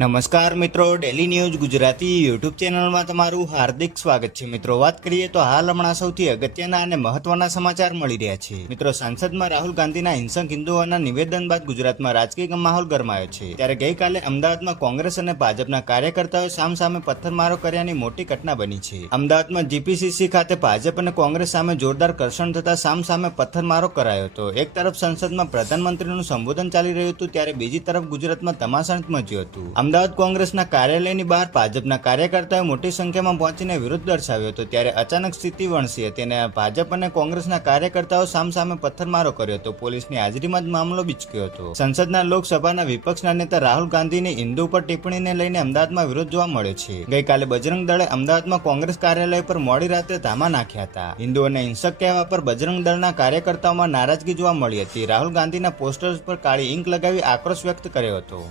નમસ્કાર મિત્રો, daily news Gujarati YouTube ચેનલમાં તમારું હાર્દિક સ્વાગત છે. મિત્રો, વાત કરીએ તો હાલ હમણાં સૌથી અગત્યના અને મહત્વના સમાચાર મળી રહ્યા છે. મિત્રો, સંસદમાં રાહુલ ગાંધીના હિંસક હિન્દુઓના નિવેદન બાદ ગુજરાતમાં રાજકીય માહોલ ગરમાયો છે. ત્યારે ગઈકાલે અમદાવાદમાં કોંગ્રેસ અને ભાજપના કાર્યકર્તાઓએ સામસામે પથ્થરમારો કર્યાની મોટી ઘટના બની છે. અમદાવાદમાં જીપીસીસી ખાતે ભાજપ અને કોંગ્રેસ સામે જોરદાર ઘર્ષણ થતા સામસામે પથ્થરમારો કરાયો હતો. એક તરફ સંસદમાં પ્રધાનમંત્રીનું સંબોધન ચાલી રહ્યું હતું, ત્યારે બીજી તરફ ગુજરાતમાં ધમાસાણ મચ્યું હતું. અમદાવાદ કોંગ્રેસના કાર્યાલયની બહાર ભાજપના કાર્યકર્તાઓએ મોટી સંખ્યામાં પહોંચીને વિરોધ દર્શાવ્યો હતો. ત્યારે અચાનક સ્થિતિ વણસી હતી અને ભાજપ અને કોંગ્રેસના કાર્યકર્તાઓ સામસામે પથ્થરમારો કર્યો હતો. પોલીસની હાજરીમાં જ મામલો બીચક્યો હતો. સંસદના લોકસભાના વિપક્ષના નેતા રાહુલ ગાંધીની હિન્દુ ઉપર ટિપ્પણીને લઈને અમદાવાદમાં વિરોધ જોવા મળ્યો છે. ગઈકાલે બજરંગ દળે અમદાવાદમાં કોંગ્રેસ કાર્યાલય પર મોડી રાત્રે ધામા નાખ્યા હતા. હિન્દુઓને હિંસક કહેવા પર બજરંગ દળના કાર્યકર્તાઓમાં નારાજગી જોવા મળી હતી. રાહુલ ગાંધીના પોસ્ટર્સ પર કાળી ઇંક લગાવી આક્રોશ વ્યક્ત કર્યો હતો.